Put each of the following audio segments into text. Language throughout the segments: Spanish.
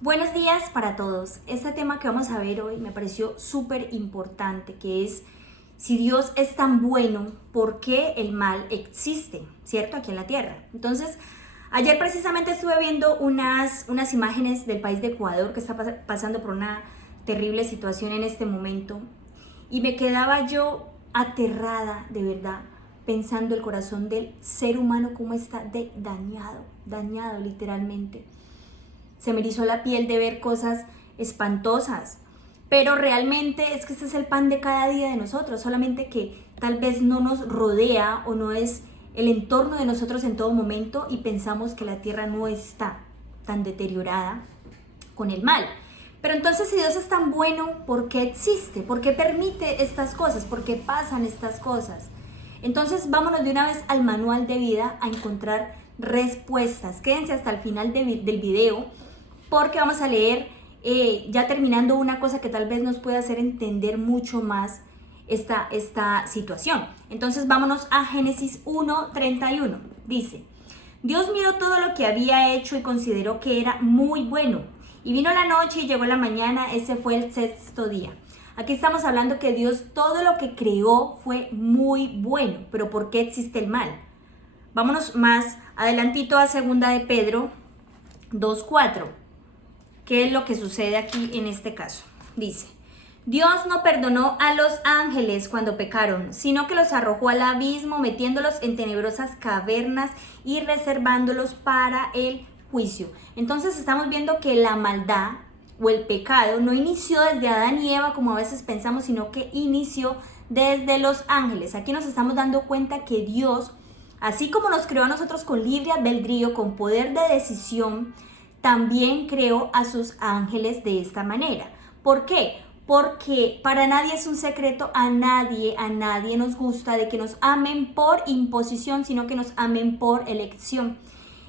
Buenos días para todos. Este tema que vamos a ver hoy me pareció súper importante, que es si Dios es tan bueno, ¿por qué el mal existe? ¿Cierto? Aquí en la tierra. Entonces, ayer precisamente estuve viendo unas imágenes del país de Ecuador que está pasando por una terrible situación en este momento y me quedaba yo aterrada de verdad pensando el corazón del ser humano cómo está dañado literalmente. Se me erizó la piel de ver cosas espantosas, pero realmente es que este es el pan de cada día de nosotros, solamente que tal vez no nos rodea o no es el entorno de nosotros en todo momento y pensamos que la tierra no está tan deteriorada con el mal. Pero entonces, si Dios es tan bueno, ¿por qué existe? ¿Por qué permite estas cosas? ¿Por qué pasan estas cosas? Entonces, vámonos de una vez al manual de vida a encontrar respuestas. Quédense hasta el final del video porque vamos a leer, ya terminando, una cosa que tal vez nos pueda hacer entender mucho más esta situación. Entonces vámonos a Génesis 1:31. Dice: Dios miró todo lo que había hecho y consideró que era muy bueno. Y vino la noche y llegó la mañana, ese fue el sexto día. Aquí estamos hablando que Dios todo lo que creó fue muy bueno. Pero ¿por qué existe el mal? Vámonos más adelantito a segunda de Pedro 2:4. ¿Qué es lo que sucede aquí en este caso? Dice: Dios no perdonó a los ángeles cuando pecaron, sino que los arrojó al abismo, metiéndolos en tenebrosas cavernas y reservándolos para el juicio. Entonces estamos viendo que la maldad o el pecado no inició desde Adán y Eva como a veces pensamos, sino que inició desde los ángeles. Aquí nos estamos dando cuenta que Dios, así como nos creó a nosotros con libre albedrío, con poder de decisión, también creó a sus ángeles de esta manera. ¿Por qué? Porque para nadie es un secreto, a nadie nos gusta de que nos amen por imposición, sino que nos amen por elección.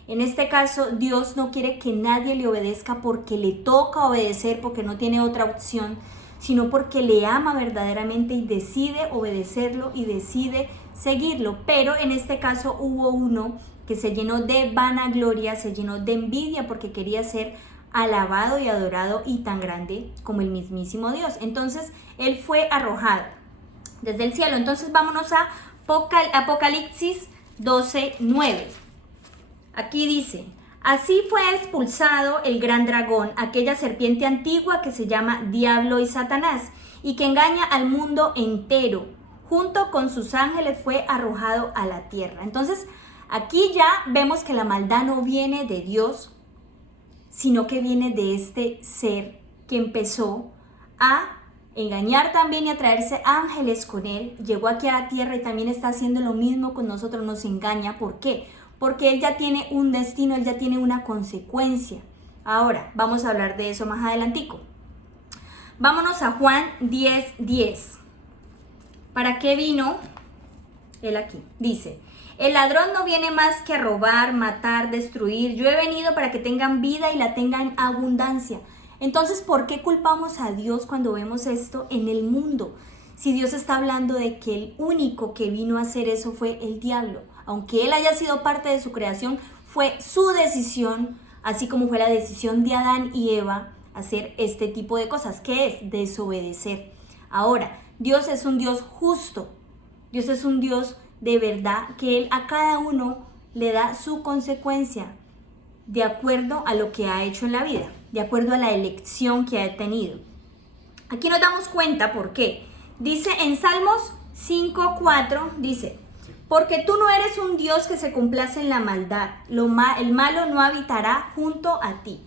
En este caso, Dios no quiere que nadie le obedezca porque le toca obedecer, porque no tiene otra opción, sino porque le ama verdaderamente y decide obedecerlo y decide seguirlo. Pero en este caso hubo uno que se llenó de vanagloria, se llenó de envidia porque quería ser alabado y adorado y tan grande como el mismísimo Dios. Entonces él fue arrojado desde el cielo. Entonces vámonos a Apocalipsis 12:9. Aquí dice: así fue expulsado el gran dragón, aquella serpiente antigua que se llama Diablo y Satanás, y que engaña al mundo entero. Junto con sus ángeles fue arrojado a la tierra. Entonces, aquí ya vemos que la maldad no viene de Dios, sino que viene de este ser que empezó a engañar también y a traerse ángeles con él. Llegó aquí a la tierra y también está haciendo lo mismo con nosotros, nos engaña. ¿Por qué? Porque él ya tiene un destino, él ya tiene una consecuencia. Ahora, vamos a hablar de eso más adelantico. Vámonos a Juan 10:10. ¿Para qué vino él aquí? Dice: el ladrón no viene más que a robar, matar, destruir. Yo he venido para que tengan vida y la tengan en abundancia. Entonces, ¿por qué culpamos a Dios cuando vemos esto en el mundo? Si Dios está hablando de que el único que vino a hacer eso fue el diablo. Aunque él haya sido parte de su creación, fue su decisión, así como fue la decisión de Adán y Eva, hacer este tipo de cosas. ¿Qué es? Desobedecer. Ahora, Dios es un Dios justo. Dios es un Dios de verdad, que Él a cada uno le da su consecuencia de acuerdo a lo que ha hecho en la vida, de acuerdo a la elección que ha tenido. Aquí nos damos cuenta por qué. Dice en Salmos 5:4, dice: porque tú no eres un Dios que se complace en la maldad, el malo no habitará junto a ti.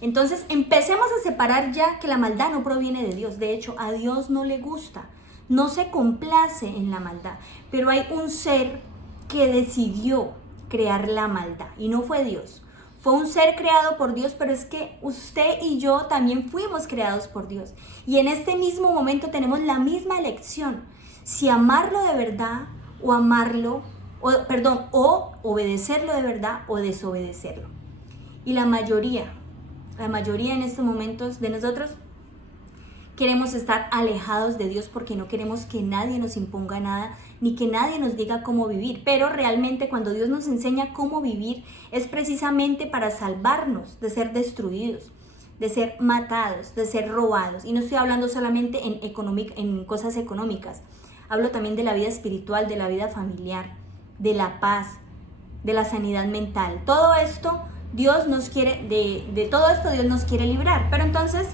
Entonces empecemos a separar ya que la maldad no proviene de Dios. De hecho, a Dios no le gusta, no se complace en la maldad. Pero hay un ser que decidió crear la maldad y no fue Dios. Fue un ser creado por Dios, pero es que usted y yo también fuimos creados por Dios. Y en este mismo momento tenemos la misma elección: si amarlo de verdad o obedecerlo de verdad o desobedecerlo. Y la mayoría en estos momentos de nosotros queremos estar alejados de Dios porque no queremos que nadie nos imponga nada, ni que nadie nos diga cómo vivir. Pero realmente cuando Dios nos enseña cómo vivir es precisamente para salvarnos de ser destruidos, de ser matados, de ser robados. Y no estoy hablando solamente en cosas económicas, hablo también de la vida espiritual, de la vida familiar, de la paz, de la sanidad mental. Todo esto Dios nos quiere, de todo esto Dios nos quiere librar. Pero entonces,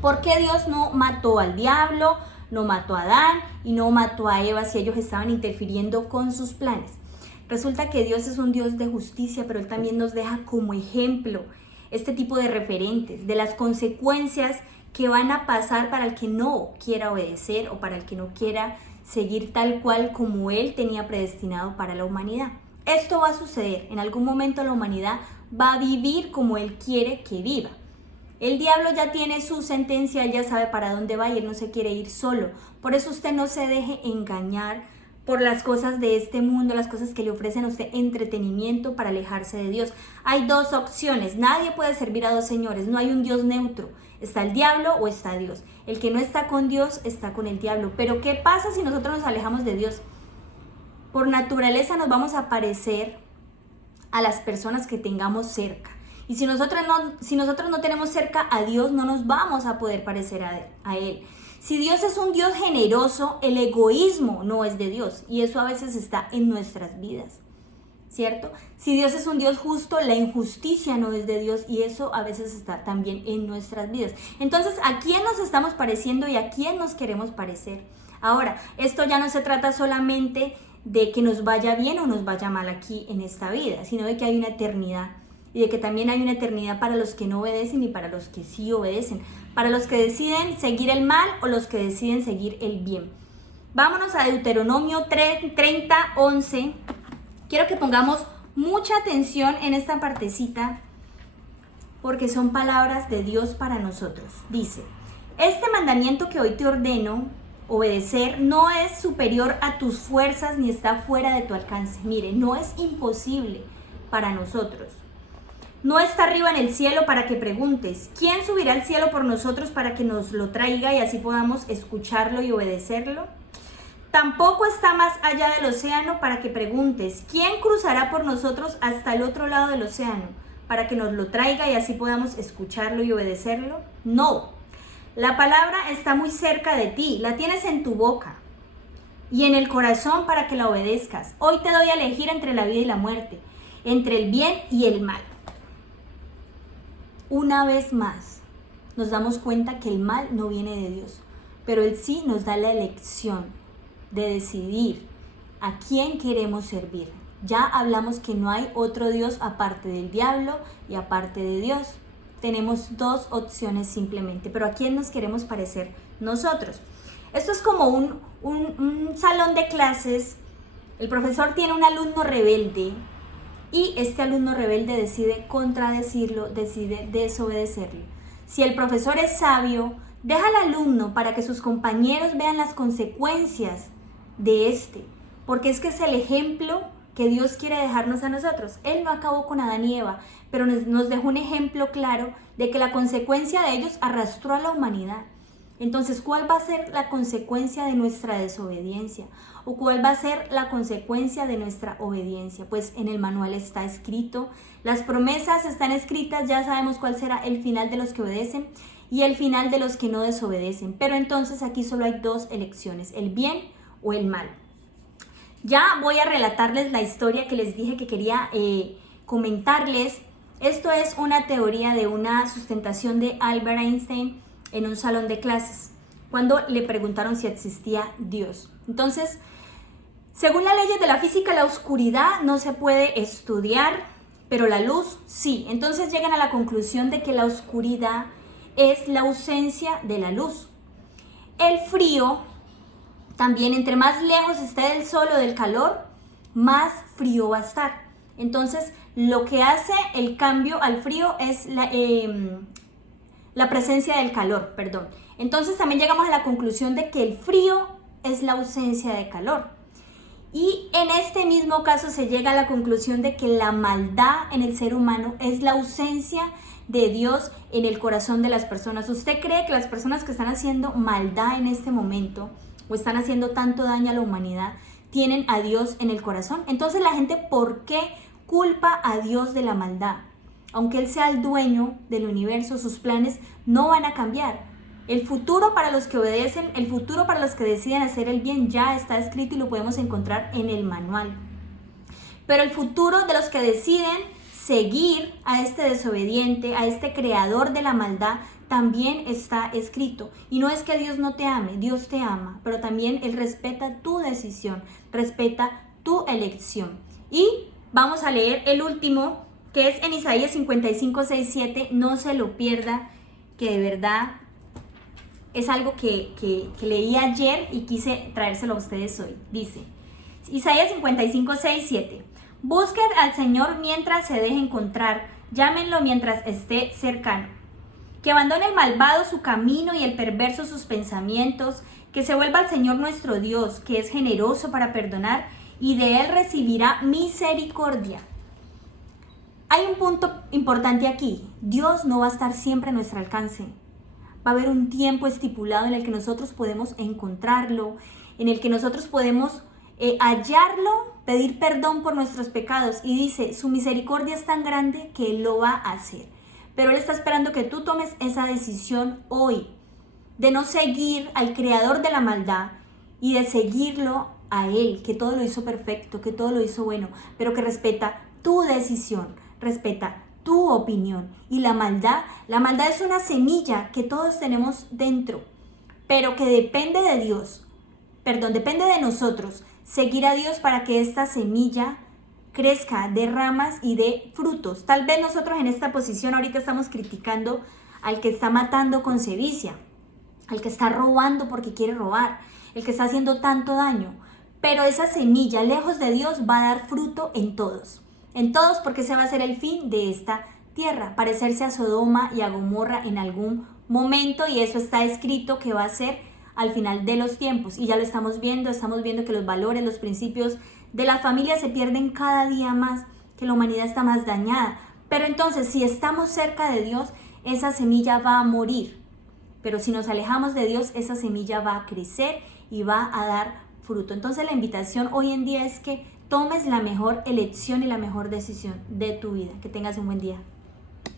¿por qué Dios no mató al diablo, no mató a Adán y no mató a Eva si ellos estaban interfiriendo con sus planes? Resulta que Dios es un Dios de justicia, pero Él también nos deja como ejemplo este tipo de referentes, de las consecuencias que van a pasar para el que no quiera obedecer o para el que no quiera seguir tal cual como Él tenía predestinado para la humanidad. Esto va a suceder, en algún momento la humanidad va a vivir como Él quiere que viva. El diablo ya tiene su sentencia, él ya sabe para dónde va y él no se quiere ir solo. Por eso usted no se deje engañar por las cosas de este mundo, las cosas que le ofrecen a usted entretenimiento para alejarse de Dios. Hay dos opciones, nadie puede servir a dos señores, no hay un Dios neutro. Está el diablo o está Dios. El que no está con Dios está con el diablo. Pero ¿qué pasa si nosotros nos alejamos de Dios? Por naturaleza nos vamos a parecer a las personas que tengamos cerca. Y si nosotros no tenemos cerca a Dios, no nos vamos a poder parecer a Él. Si Dios es un Dios generoso, el egoísmo no es de Dios. Y eso a veces está en nuestras vidas, ¿cierto? Si Dios es un Dios justo, la injusticia no es de Dios. Y eso a veces está también en nuestras vidas. Entonces, ¿a quién nos estamos pareciendo y a quién nos queremos parecer? Ahora, esto ya no se trata solamente de que nos vaya bien o nos vaya mal aquí en esta vida, sino de que hay una eternidad. Y de que también hay una eternidad para los que no obedecen y para los que sí obedecen, para los que deciden seguir el mal o los que deciden seguir el bien. Vámonos a Deuteronomio 30:11. Quiero que pongamos mucha atención en esta partecita porque son palabras de Dios para nosotros. Dice: este mandamiento que hoy te ordeno obedecer no es superior a tus fuerzas ni está fuera de tu alcance. Mire, no es imposible para nosotros. No está arriba en el cielo para que preguntes, ¿quién subirá al cielo por nosotros para que nos lo traiga y así podamos escucharlo y obedecerlo? Tampoco está más allá del océano para que preguntes, ¿quién cruzará por nosotros hasta el otro lado del océano para que nos lo traiga y así podamos escucharlo y obedecerlo? No, la palabra está muy cerca de ti, la tienes en tu boca y en el corazón para que la obedezcas. Hoy te doy a elegir entre la vida y la muerte, entre el bien y el mal. Una vez más, nos damos cuenta que el mal no viene de Dios, pero Él sí nos da la elección de decidir a quién queremos servir. Ya hablamos que no hay otro Dios aparte del diablo y aparte de Dios. Tenemos dos opciones simplemente, pero ¿a quién nos queremos parecer nosotros? Esto es como un salón de clases. El profesor tiene un alumno rebelde. Y este alumno rebelde decide contradecirlo, decide desobedecerlo. Si el profesor es sabio, deja al alumno para que sus compañeros vean las consecuencias de este. Porque es que es el ejemplo que Dios quiere dejarnos a nosotros. Él no acabó con Adán y Eva, pero nos dejó un ejemplo claro de que la consecuencia de ellos arrastró a la humanidad. Entonces, ¿cuál va a ser la consecuencia de nuestra desobediencia? ¿O cuál va a ser la consecuencia de nuestra obediencia? Pues en el manual está escrito, las promesas están escritas, ya sabemos cuál será el final de los que obedecen y el final de los que no desobedecen. Pero entonces aquí solo hay dos elecciones, el bien o el mal. Ya voy a relatarles la historia que les dije que quería comentarles. Esto es una teoría de una sustentación de Albert Einstein en un salón de clases, cuando le preguntaron si existía Dios. Entonces, según las leyes de la física, la oscuridad no se puede estudiar, pero la luz sí. Entonces llegan a la conclusión de que la oscuridad es la ausencia de la luz. El frío, también entre más lejos esté del sol o del calor, más frío va a estar. Entonces, lo que hace el cambio al frío es la presencia del calor, perdón. Entonces también llegamos a la conclusión de que el frío es la ausencia de calor. Y en este mismo caso se llega a la conclusión de que la maldad en el ser humano es la ausencia de Dios en el corazón de las personas. ¿Usted cree que las personas que están haciendo maldad en este momento o están haciendo tanto daño a la humanidad tienen a Dios en el corazón? Entonces la gente, ¿por qué culpa a Dios de la maldad? Aunque Él sea el dueño del universo, sus planes no van a cambiar. El futuro para los que obedecen, el futuro para los que deciden hacer el bien ya está escrito y lo podemos encontrar en el manual. Pero el futuro de los que deciden seguir a este desobediente, a este creador de la maldad, también está escrito. Y no es que Dios no te ame, Dios te ama, pero también Él respeta tu decisión, respeta tu elección. Y vamos a leer el último, que es en Isaías 55, 6, 7. No se lo pierda, que de verdad es algo que leí ayer y quise traérselo a ustedes hoy. Dice, Isaías 55, 6, 7. Busquen al Señor mientras se deje encontrar, llámenlo mientras esté cercano. Que abandone el malvado su camino y el perverso sus pensamientos, que se vuelva al Señor nuestro Dios, que es generoso para perdonar, y de Él recibirá misericordia. Hay un punto importante aquí. Dios no va a estar siempre a nuestro alcance. Va a haber un tiempo estipulado en el que nosotros podemos encontrarlo, en el que nosotros podemos hallarlo, pedir perdón por nuestros pecados. Y dice, su misericordia es tan grande que Él lo va a hacer. Pero Él está esperando que tú tomes esa decisión hoy, de no seguir al creador de la maldad y de seguirlo a Él, que todo lo hizo perfecto, que todo lo hizo bueno, pero que respeta tu decisión, respeta tu opinión. Y la maldad es una semilla que todos tenemos dentro, pero que depende de Dios, depende de nosotros, seguir a Dios para que esta semilla crezca, dé ramas y dé frutos. Tal vez nosotros en esta posición ahorita estamos criticando al que está matando con sevicia, al que está robando porque quiere robar, el que está haciendo tanto daño. Pero esa semilla, lejos de Dios, va a dar fruto en todos, porque ese va a ser el fin de esta tierra, parecerse a Sodoma y a Gomorra en algún momento, y eso está escrito que va a ser al final de los tiempos, y ya lo estamos viendo que los valores, los principios de la familia se pierden cada día más, que la humanidad está más dañada. Pero entonces, si estamos cerca de Dios, esa semilla va a morir. Pero si nos alejamos de Dios, esa semilla va a crecer y va a dar fruto. Entonces la invitación hoy en día es que tomes la mejor elección y la mejor decisión de tu vida. Que tengas un buen día.